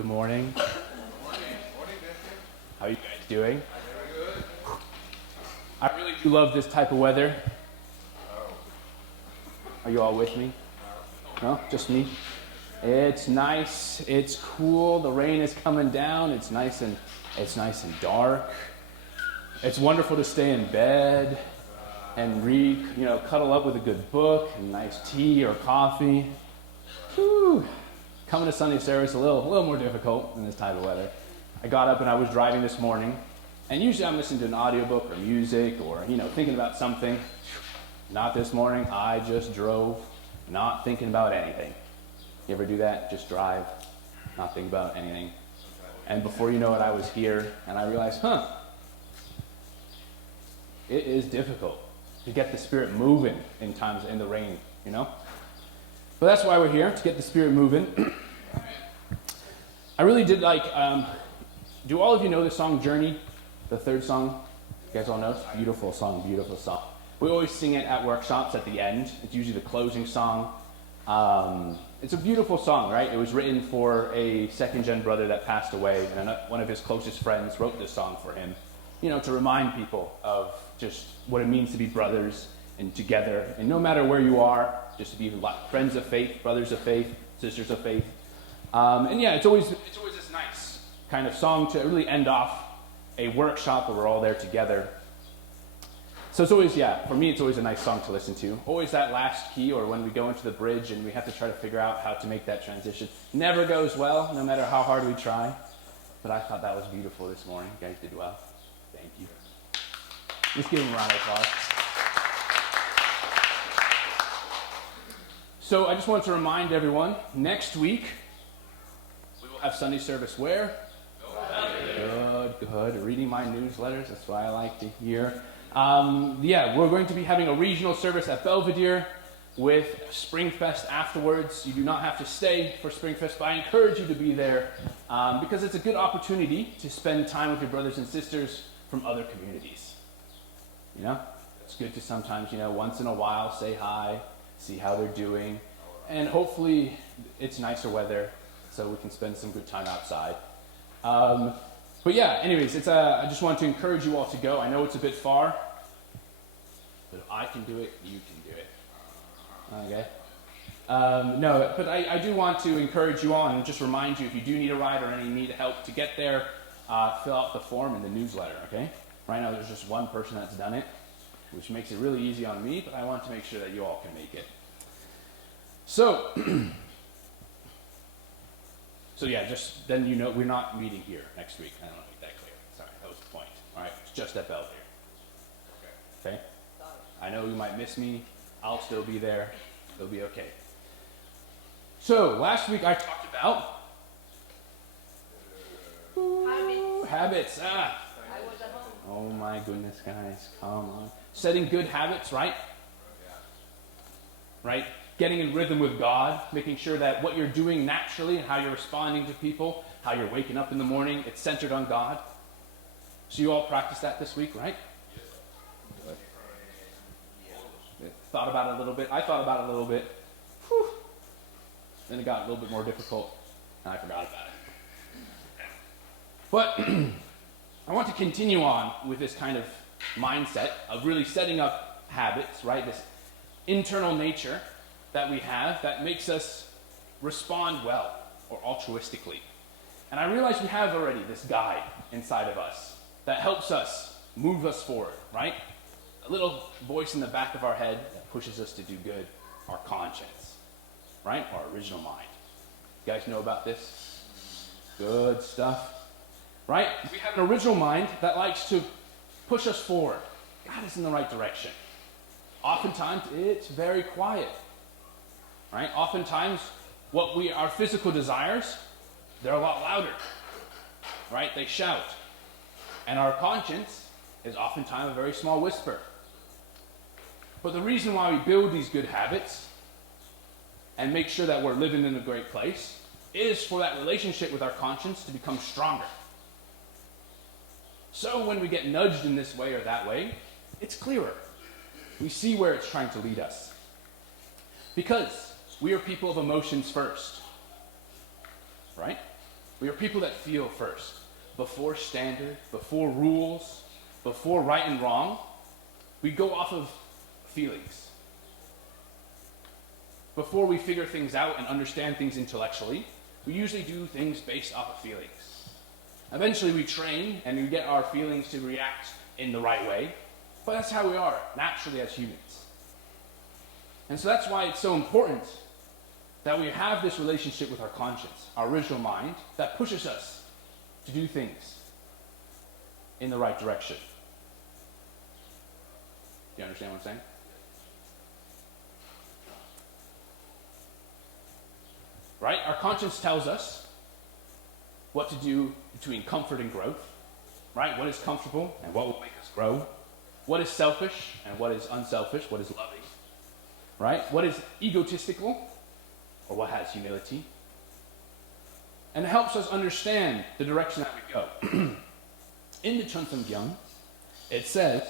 Good morning. Morning, Denthew. How are you guys doing? Very good. I really do love this type of weather. Oh, Are you all with me? No, just me? It's nice. It's cool. The rain is coming down. It's nice and dark. It's wonderful to stay in bed and read, cuddle up with a good book, and nice tea or coffee. Whew. Coming to Sunday service a little more difficult in this type of weather. I got up and I was driving this morning, and usually I'm listening to an audiobook or music or, thinking about something. Not this morning. I just drove, not thinking about anything. You ever do that? Just drive, not think about anything. And before you know it, I was here, and I realized, it is difficult to get the Spirit moving in times in the rain, But that's why we're here, to get the Spirit moving. I really did like, do all of you know the song Journey, the third song? You guys all know? It's a beautiful song, beautiful song. We always sing it at workshops at the end. It's usually the closing song. It's a beautiful song, right? It was written for a second-gen brother that passed away, and one of his closest friends wrote this song for him, to remind people of just what it means to be brothers and together, and no matter where you are, just to be friends of faith, brothers of faith, sisters of faith. It's always this nice kind of song to really end off a workshop where we're all there together. So it's always, for me, it's always a nice song to listen to. Always that last key, or when we go into the bridge and we have to try to figure out how to make that transition. Never goes well, no matter how hard we try. But I thought that was beautiful this morning. You guys did well. Thank you. Let's give them a round of applause. So I just want to remind everyone, next week, we will have Sunday service where? Good. Reading my newsletters, that's what I like to hear. We're going to be having a regional service at Belvedere with Springfest afterwards. You do not have to stay for Springfest, but I encourage you to be there because it's a good opportunity to spend time with your brothers and sisters from other communities. It's good to sometimes, once in a while say hi, see how they're doing, and hopefully it's nicer weather so we can spend some good time outside. Anyways, I just want to encourage you all to go. I know it's a bit far, but if I can do it, you can do it. Okay? But I do want to encourage you all and just remind you, if you do need a ride or any need help to get there, fill out the form in the newsletter, okay? Right now there's just one person that's done it, which makes it really easy on me, but I want to make sure that you all can make it. So just then we're not meeting here next week. I don't know, make that clear. Sorry, that was the point. All right, it's just at Belvedere. Okay? I know you might miss me. I'll still be there. It'll be okay. So last week I talked about habits. I was at home. Oh my goodness, guys, come on. Setting good habits, right? Right? Getting in rhythm with God, making sure that what you're doing naturally and how you're responding to people, how you're waking up in the morning, it's centered on God. So you all practiced that this week, right? Good. Thought about it a little bit. I thought about it a little bit. Whew. Then it got a little bit more difficult, and I forgot about it. But I want to continue on with this kind of mindset of really setting up habits, right? This internal nature that we have that makes us respond well or altruistically. And I realize we have already this guide inside of us that helps us move us forward, right? A little voice in the back of our head that pushes us to do good, our conscience, right? Our original mind. You guys know about this? Good stuff, right? We have an original mind that likes to push us forward, guide us in the right direction. Oftentimes, it's very quiet. Right? Oftentimes, our physical desires, they're a lot louder. Right? They shout. And our conscience is oftentimes a very small whisper. But the reason why we build these good habits and make sure that we're living in a great place is for that relationship with our conscience to become stronger. So when we get nudged in this way or that way, it's clearer. We see where it's trying to lead us. Because we are people of emotions first. Right? We are people that feel first. Before standard, before rules, before right and wrong, we go off of feelings. Before we figure things out and understand things intellectually, we usually do things based off of feelings. Eventually we train and we get our feelings to react in the right way, but that's how we are, naturally as humans. And so that's why it's so important that we have this relationship with our conscience, our original mind, that pushes us to do things in the right direction. Do you understand what I'm saying? Right? Our conscience tells us what to do between comfort and growth. Right? What is comfortable and what will make us grow? What is selfish and what is unselfish? What is loving? Right? What is egotistical or what has humility? And it helps us understand the direction that we go. In the Chunsamgyang, it says,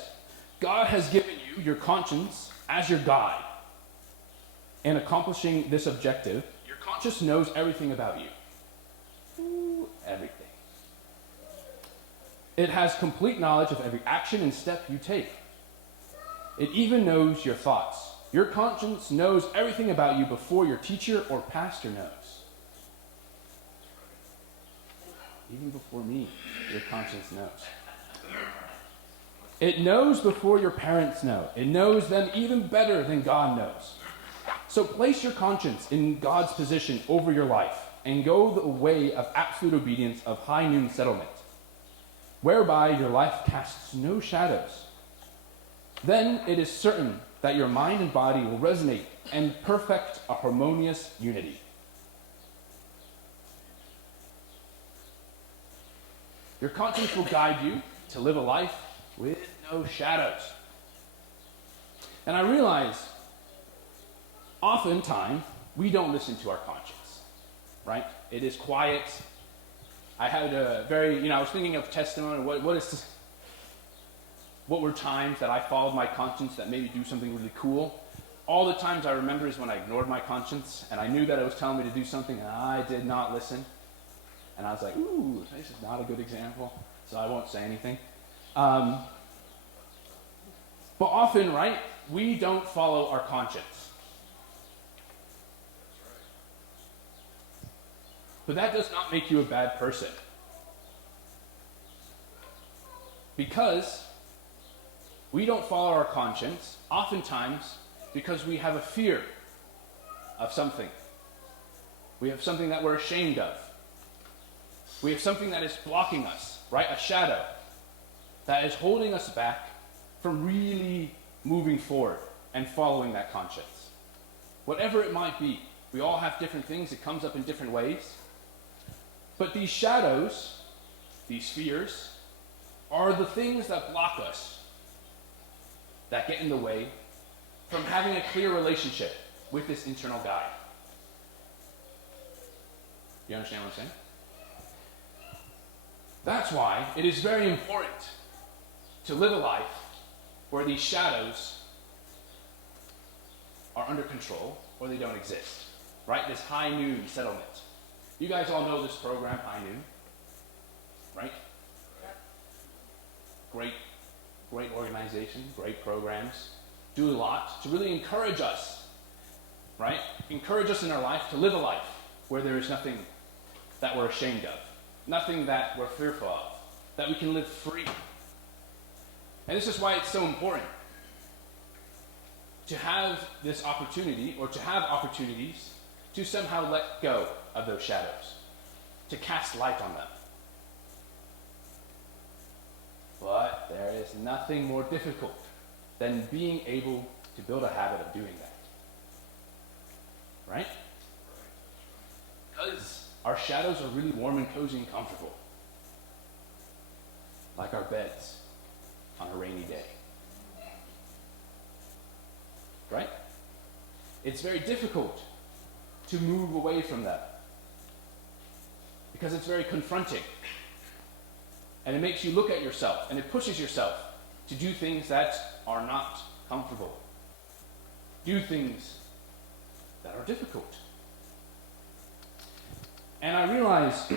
God has given you your conscience as your guide. In accomplishing this objective, your conscience knows everything about you. Ooh, everything. It has complete knowledge of every action and step you take. It even knows your thoughts. Your conscience knows everything about you before your teacher or pastor knows. Even before me, your conscience knows. It knows before your parents know. It knows them even better than God knows. So place your conscience in God's position over your life and go the way of absolute obedience of high noon settlement, whereby your life casts no shadows. Then it is certain that your mind and body will resonate and perfect a harmonious unity. Your conscience will guide you to live a life with no shadows. And I realize, oftentimes, we don't listen to our conscience, right? It is quiet. I had a very, I was thinking of testimony, what were times that I followed my conscience that made me do something really cool? All the times I remember is when I ignored my conscience, and I knew that it was telling me to do something, and I did not listen. And I was like, ooh, this is not a good example, so I won't say anything. But often, right, we don't follow our conscience. But that does not make you a bad person. Because we don't follow our conscience, oftentimes because we have a fear of something. We have something that we're ashamed of. We have something that is blocking us, right? A shadow that is holding us back from really moving forward and following that conscience. Whatever it might be, we all have different things. It comes up in different ways. But these shadows, these fears, are the things that block us, that get in the way from having a clear relationship with this internal guide. You understand what I'm saying? That's why it is very important to live a life where these shadows are under control or they don't exist. Right? This high noon settlement. You guys all know this program, High Noon. Right? Great organization, great programs. Do a lot to really encourage us. Right? Encourage us in our life to live a life where there is nothing that we're ashamed of. Nothing that we're fearful of, that we can live free. And this is why it's so important to have this opportunity, or to have opportunities, to somehow let go of those shadows, to cast light on them. But there is nothing more difficult than being able to build a habit of doing that. Right? Because our shadows are really warm and cozy and comfortable. Like our beds on a rainy day. Right? It's very difficult to move away from that. Because it's very confronting. And it makes you look at yourself, and it pushes yourself to do things that are not comfortable. Do things that are difficult. And I realize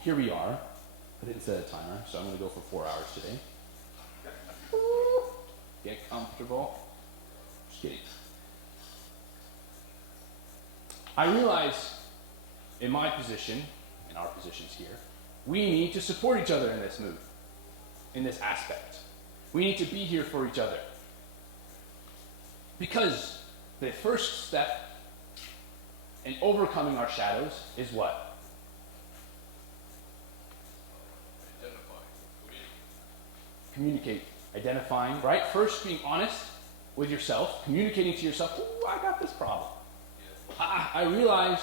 here we are. I didn't set a timer, so I'm going to go for 4 hours today. Get comfortable. Just kidding. I realize in my position, in our positions here, we need to support each other in this move, in this aspect. We need to be here for each other. Because the first step in overcoming our shadows is what? Communicate. Identifying, right? First being honest with yourself, communicating to yourself, ooh, I got this problem. I realize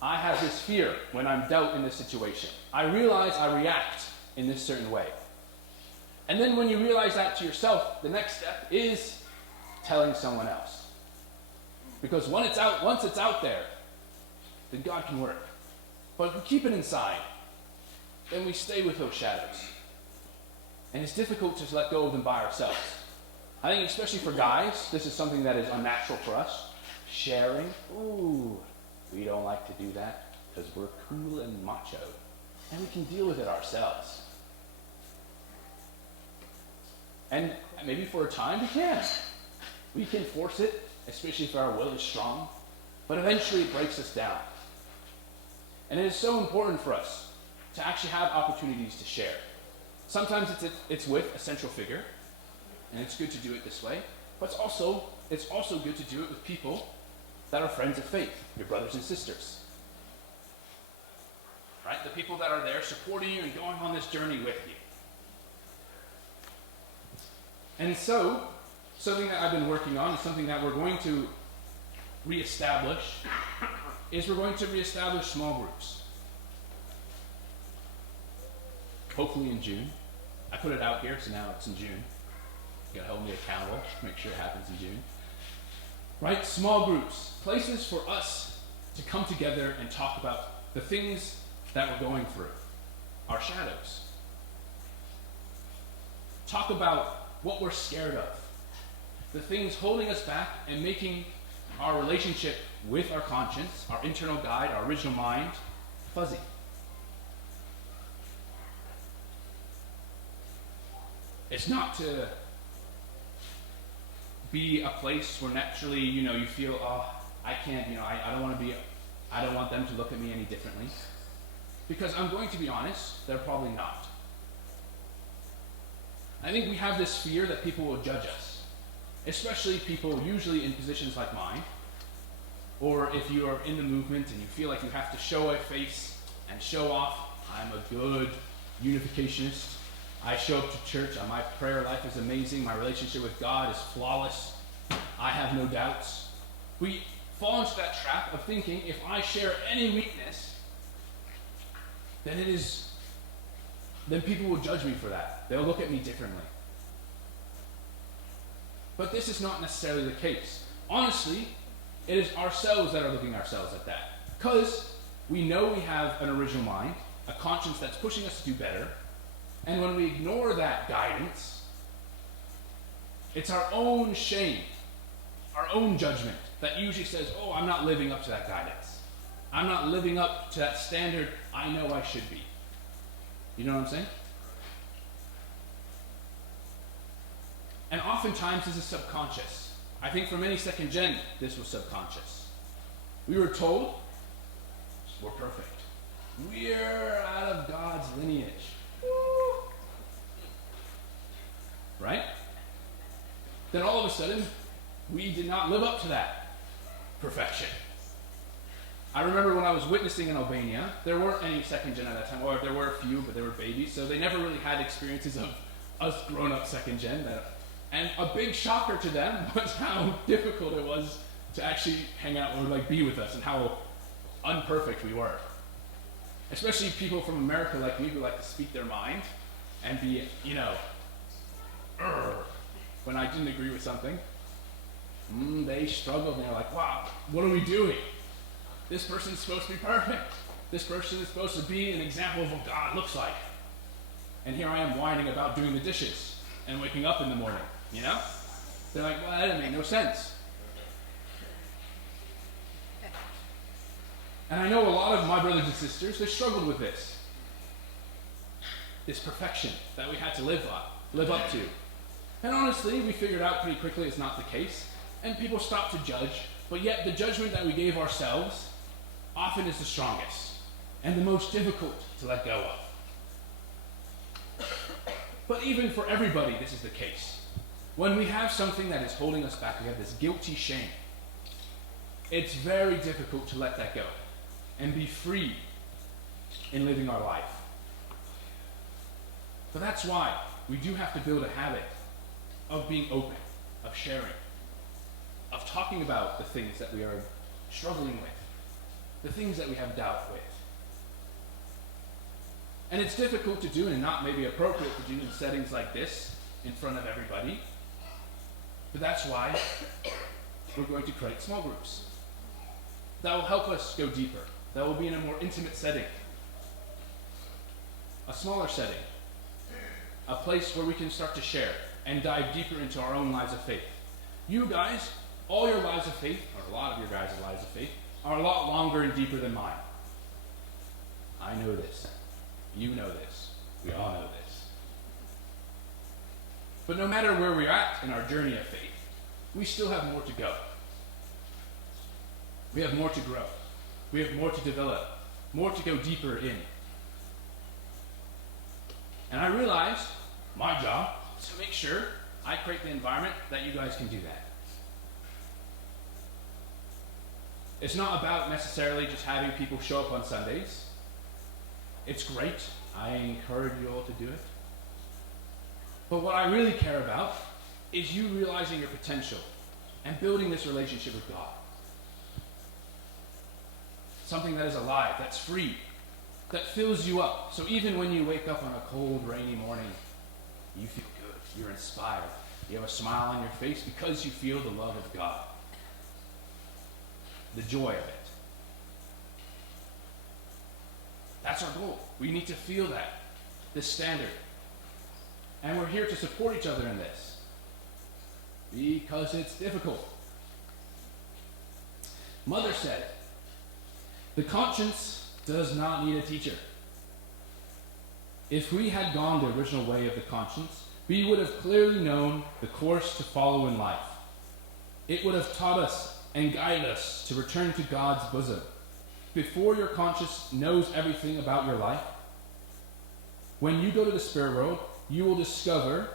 I have this fear when I'm dealt in this situation. I realize I react in this certain way. And then when you realize that to yourself, the next step is telling someone else. Because once it's out there, then God can work. But if we keep it inside, then we stay with those shadows. And it's difficult to let go of them by ourselves. I think especially for guys, this is something that is unnatural for us. Sharing, ooh, we don't like to do that because we're cool and macho. And we can deal with it ourselves. And maybe for a time we can. We can force it, especially if our will is strong. But eventually it breaks us down. And it is so important for us to actually have opportunities to share. Sometimes it's with a central figure, and it's good to do it this way. But it's also good to do it with people that are friends of faith, your brothers and sisters. Right? The people that are there supporting you and going on this journey with you. And so, something that I've been working on, and something that we're going to reestablish, is we're going to reestablish small groups. Hopefully in June. I put it out here, so now it's in June. You gotta hold me accountable, make sure it happens in June. Right? Small groups. Places for us to come together and talk about the things that we're going through. Our shadows. Talk about what we're scared of. The things holding us back and making our relationship with our conscience, our internal guide, our original mind, fuzzy. It's not to be a place where naturally, you feel, oh, I can't, I don't want them to look at me any differently. Because I'm going to be honest, they're probably not. I think we have this fear that people will judge us. Especially people usually in positions like mine. Or if you are in the movement and you feel like you have to show a face and show off, I'm a good unificationist. I show up to church, my prayer life is amazing, my relationship with God is flawless, I have no doubts. We fall into that trap of thinking if I share any weakness, then people will judge me for that. They'll look at me differently. But this is not necessarily the case. Honestly, it is ourselves that are looking ourselves at that. Because we know we have an original mind, a conscience that's pushing us to do better. And when we ignore that guidance, it's our own shame, our own judgment that usually says, oh, I'm not living up to that guidance. I'm not living up to that standard I know I should be. You know what I'm saying? And oftentimes this is subconscious. I think for many second gen, this was subconscious. We were told, we're perfect. We're out of God's lineage. Right? Then all of a sudden, we did not live up to that perfection. I remember when I was witnessing in Albania, there weren't any second gen at that time, or there were a few, but they were babies, so they never really had experiences of us grown-up second gen. And a big shocker to them was how difficult it was to actually hang out or be with us, and how unperfect we were. Especially people from America like me who like to speak their mind and be, when I didn't agree with something, they struggled and they're like, wow, what are we doing? This person's supposed to be perfect. This person is supposed to be an example of what God looks like. And here I am whining about doing the dishes and waking up in the morning, They're like, well, that didn't make no sense. And I know a lot of my brothers and sisters, they struggled with this. this perfection that we had to live up to. And honestly, we figured out pretty quickly it's not the case, and people stopped to judge, but yet the judgment that we gave ourselves often is the strongest and the most difficult to let go of. But even for everybody, this is the case. When we have something that is holding us back, we have this guilty shame. It's very difficult to let that go and be free in living our life. But that's why we do have to build a habit of being open, of sharing, of talking about the things that we are struggling with, the things that we have doubt with. And it's difficult to do and not maybe appropriate to do in settings like this in front of everybody. But that's why we're going to create small groups that will help us go deeper, that will be in a more intimate setting, a smaller setting, a place where we can start to share and dive deeper into our own lives of faith. You guys, all your lives of faith, or a lot of your guys' lives of faith, are a lot longer and deeper than mine. I know this. You know this. We all know this. But no matter where we're at in our journey of faith, we still have more to go. We have more to grow. We have more to develop, more to go deeper in. And I realized my job is to make sure I create the environment that you guys can do that. It's not about necessarily just having people show up on Sundays. It's great. I encourage you all to do it. But what I really care about is you realizing your potential and building this relationship with God. Something that is alive, that's free, that fills you up. So even when you wake up on a cold, rainy morning, you feel good, you're inspired, you have a smile on your face because you feel the love of God, the joy of it. That's our goal. We need to feel that, this standard. And we're here to support each other in this because it's difficult. Mother said, "The conscience does not need a teacher." If we had gone the original way of the conscience, we would have clearly known the course to follow in life. It would have taught us and guided us to return to God's bosom. Before your conscience knows everything about your life, when you go to the spirit world, you will discover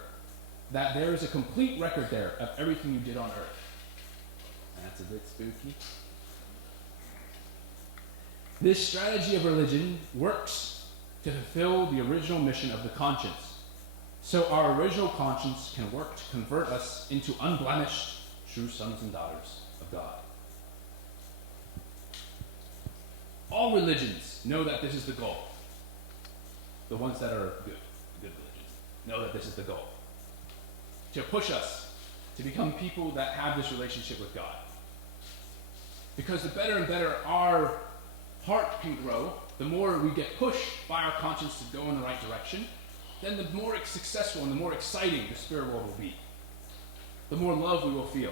that there is a complete record there of everything you did on earth. That's a bit spooky. This strategy of religion works to fulfill the original mission of the conscience, so our original conscience can work to convert us into unblemished, true sons and daughters of God. All religions know that this is the goal. The ones that are good religions, know that this is the goal. To push us to become people that have this relationship with God. Because the better and better our heart can grow, the more we get pushed by our conscience to go in the right direction, then the more successful and the more exciting the spirit world will be. The more love we will feel.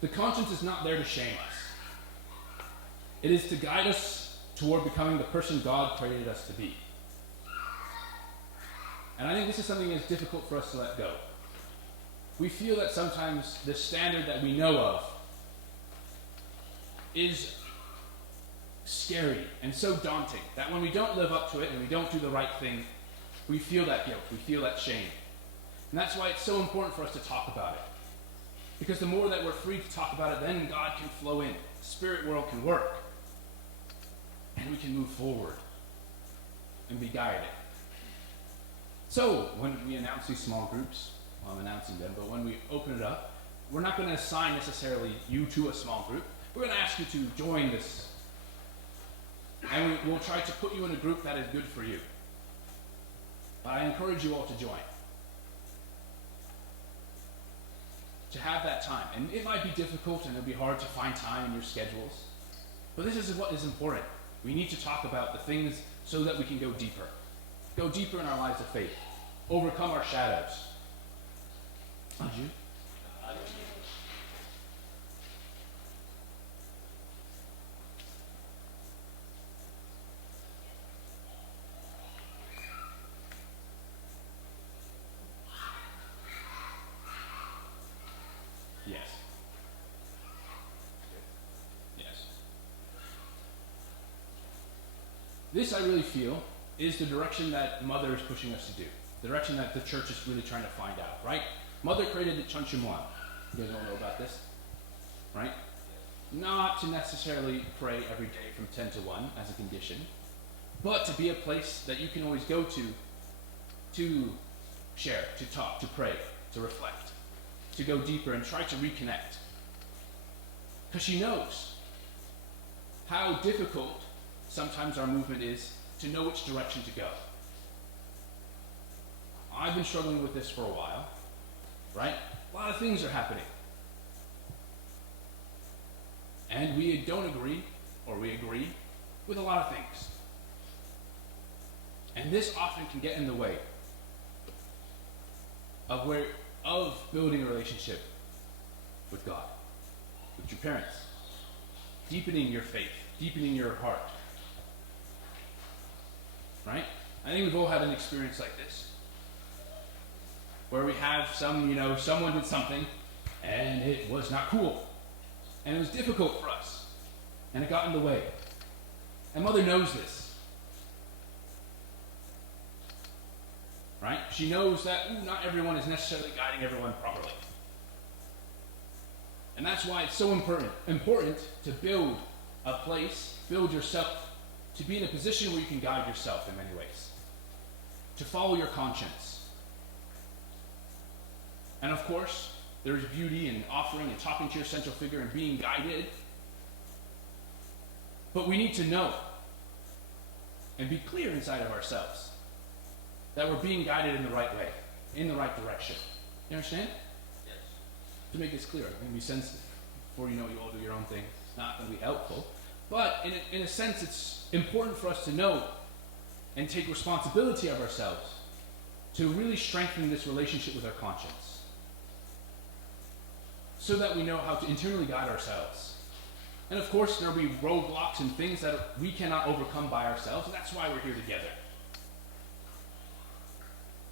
The conscience is not there to shame us. It is to guide us toward becoming the person God created us to be. And I think this is something that's difficult for us to let go. We feel that sometimes the standard that we know of is scary and so daunting that when we don't live up to it and we don't do the right thing, we feel that guilt, we feel that shame. And that's why it's so important for us to talk about it. Because the more that we're free to talk about it, then God can flow in. The spirit world can work. And we can move forward and be guided. So, when we announce these small groups, well, I'm announcing them, but when we open it up, we're not going to assign necessarily you to a small group. We're going to ask you to join this. And we'll try to put you in a group that is good for you. But I encourage you all to join. To have that time. And it might be difficult and it'll be hard to find time in your schedules. But this is what is important. We need to talk about the things so that we can go deeper. Go deeper in our lives of faith. Overcome our shadows. This, I really feel, is the direction that Mother is pushing us to do. The direction that the church is really trying to find out, right? Mother created the Chunchimwan. You guys all know about this, right? Not to necessarily pray every day from 10 to 1 as a condition, but to be a place that you can always go to share, to talk, to pray, to reflect, to go deeper and try to reconnect. Because she knows how difficult sometimes our movement is to know which direction to go. I've been struggling with this for a while, right? A lot of things are happening. And we don't agree, or we agree, with a lot of things. And this often can get in the way of building a relationship with God, with your parents, deepening your faith, deepening your heart. Right? I think we've all had an experience like this, where we have someone did something, and it was not cool. And it was difficult for us. And it got in the way. And Mother knows this. Right? She knows that not everyone is necessarily guiding everyone properly. And that's why it's so important to build a place, build yourself, to be in a position where you can guide yourself in many ways. To follow your conscience. And of course, there's beauty in offering and talking to your central figure and being guided. But we need to know and be clear inside of ourselves that we're being guided in the right way, in the right direction. You understand? Yes. To make this clear, I'm going to be sensitive. Before you know, you all do your own thing. It's not going to be helpful. But in a sense, it's important for us to know and take responsibility of ourselves to really strengthen this relationship with our conscience, so that we know how to internally guide ourselves. And of course, there will be roadblocks and things that we cannot overcome by ourselves, and that's why we're here together.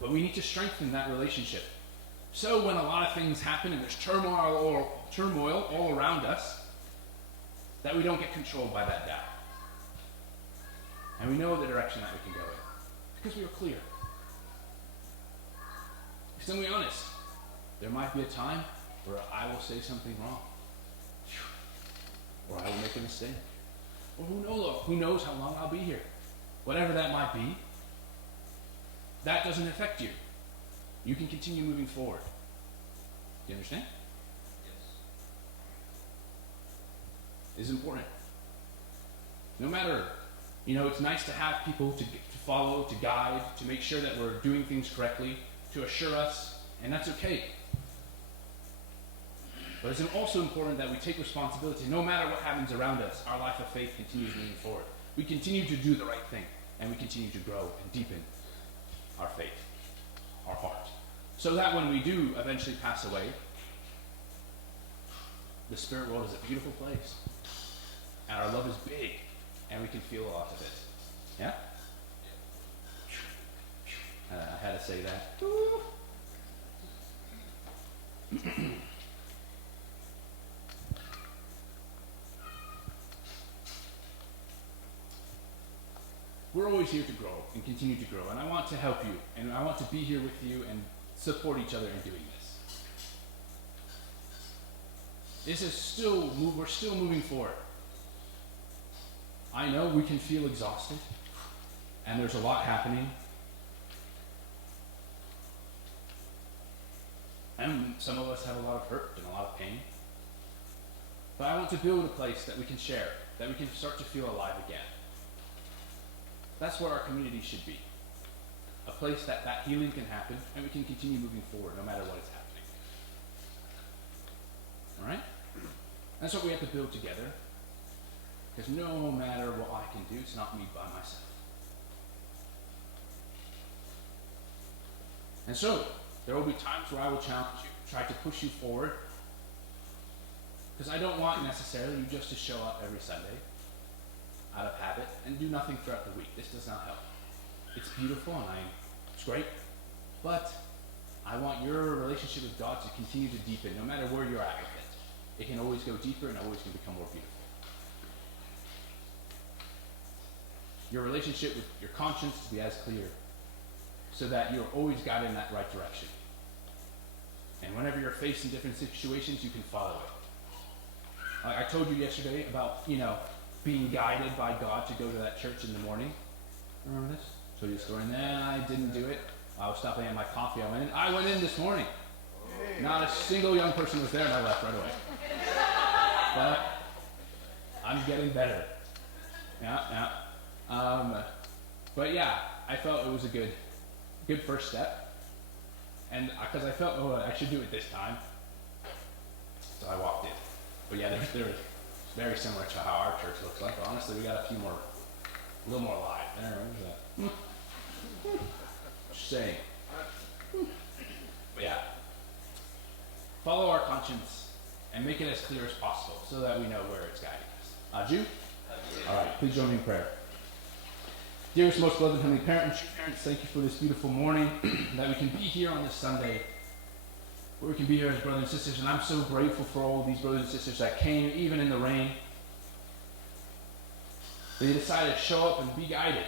But we need to strengthen that relationship. So when a lot of things happen and there's turmoil all around us, that we don't get controlled by that doubt. And we know the direction that we can go in, because we are clear. Because to be honest, there might be a time where I will say something wrong, or I will make a mistake, or who knows how long I'll be here. Whatever that might be, that doesn't affect you. You can continue moving forward. Do you understand? Yes. It's important. No matter, it's nice to have people to follow, to guide, to make sure that we're doing things correctly, to assure us, and that's okay. But it's also important that we take responsibility. No matter what happens around us, our life of faith continues moving forward. We continue to do the right thing, and we continue to grow and deepen our faith, our heart. So that when we do eventually pass away, the spirit world is a beautiful place. And our love is big, and we can feel a lot of it. Yeah? I had to say that. We're always here to grow and continue to grow, and I want to help you, and I want to be here with you and support each other in doing this. We're still moving forward. I know we can feel exhausted, and there's a lot happening. And some of us have a lot of hurt and a lot of pain. But I want to build a place that we can share, that we can start to feel alive again. That's what our community should be. A place that healing can happen, and we can continue moving forward no matter what is happening. All right? That's what we have to build together. Because no matter what I can do, it's not me by myself. And so, there will be times where I will challenge you, try to push you forward. Because I don't want necessarily you just to show up every Sunday out of habit and do nothing throughout the week. This does not help. It's beautiful and it's great, but I want your relationship with God to continue to deepen no matter where you're at with it. It can always go deeper and always can become more beautiful. your relationship with your conscience to be as clear, so that you're always guided in that right direction. And whenever you're faced in different situations, you can follow it. I told you yesterday about, being guided by God to go to that church in the morning. Remember this? Told you the story, and then I didn't do it. I was stopping at my coffee. I went in this morning. Not a single young person was there, and I left right away. But I'm getting better. Yeah. But yeah, I felt it was a good first step. And because I felt, I should do it this time. So I walked in. But yeah, they're very similar to how our church looks like. But honestly, we got a little more live there. Where's that? Just saying. But yeah. Follow our conscience and make it as clear as possible so that we know where it's guiding us. Jude? All right, please join me in prayer. Dearest, most beloved Heavenly Parents, thank you for this beautiful morning that we can be here on this Sunday, where we can be here as brothers and sisters. And I'm so grateful for all of these brothers and sisters that came, even in the rain. They decided to show up and be guided,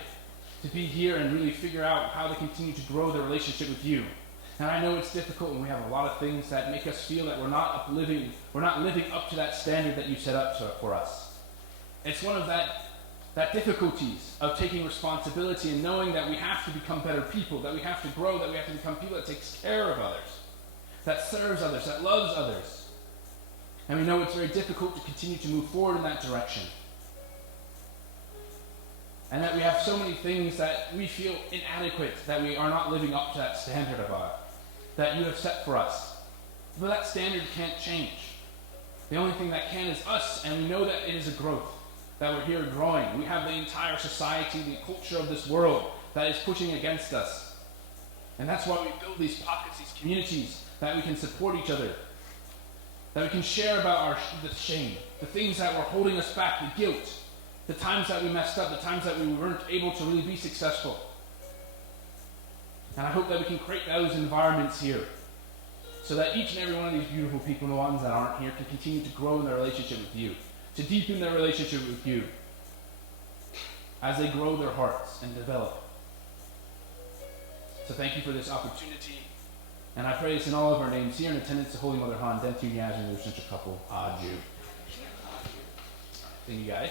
to be here and really figure out how to continue to grow their relationship with you. And I know it's difficult, and we have a lot of things that make us feel that we're not living up to that standard that you set up for us. It's one of that difficulties of taking responsibility and knowing that we have to become better people, that we have to grow, that we have to become people that takes care of others, that serves others, that loves others. And we know it's very difficult to continue to move forward in that direction. And that we have so many things that we feel inadequate, that we are not living up to that standard of ours that you have set for us. But that standard can't change. The only thing that can is us, and we know that it is a growth, that we're here growing. We have the entire society, the culture of this world that is pushing against us. And that's why we build these pockets, these communities, that we can support each other, that we can share about the shame, the things that were holding us back, the guilt, the times that we messed up, the times that we weren't able to really be successful. And I hope that we can create those environments here so that each and every one of these beautiful people, the ones that aren't here, can continue to grow in their relationship with you, to deepen their relationship with you as they grow their hearts and develop. So thank you for this opportunity. And I pray this in all of our names here in attendance to Holy Mother Han, Denthew, Yaz, and their essential couple, Jude. Thank you guys.